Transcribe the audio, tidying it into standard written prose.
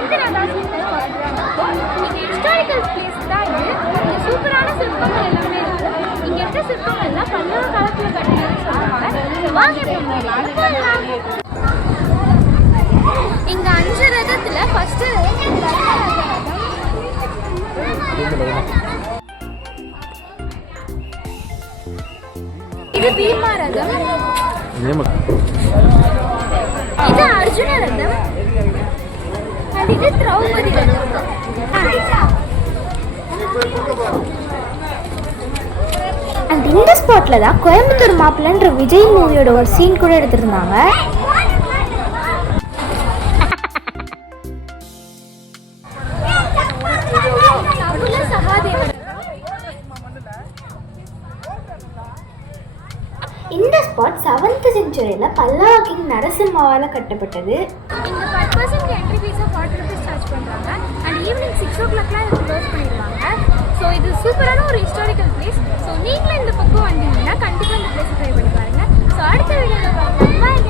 இந்திராதாஸ் இங்கே historical place தான் இது. இங்கே சூப்பரான சிற்பங்கள் எல்லாமே இருக்கு. இங்கே இருக்க சிற்பங்கள்லாம் பல்லவ காலத்தில் கட்டினதுன்னு சொல்லுவாங்க. வாங்க இங்கே 5 ரதத்தில் ஃபர்ஸ்ட் இது பீமா ரதம், இது அர்ஜுன ரதம், இது திரௌபதி ரதம். அண்ட் இந்த ஸ்பாட்ல தான் கோயம்புத்தூர் மாப்பிள்ளன்ற விஜய் மூவியோட ஒரு சீன் கூட எடுத்திருந்தாங்க. இந்த ஸ்பாட் 7th செஞ்சுரியில் பல்லவ கிங் நரசிம்மாவால் கட்டப்பட்டது. இங்கே பர் பர்சனுக்கு என்ட்ரி ஃபீஸாக 40 rupees சார்ஜ் பண்ணுறாங்க. அண்ட் ஈவினிங் 6 o'clockலாம் இது க்ளோஸ் பண்ணிடுவாங்க. ஸோ இது சூப்பரான ஒரு ஹிஸ்டாரிக்கல் பிளேஸ். ஸோ நீங்களும் இந்த பக்கம் வந்தீங்கன்னா கண்டிப்பாக இந்த பிளேஸை ட்ரை பண்ணி பாருங்கள். ஸோ அடுத்த வீடியோவில் பார்க்கலாம்.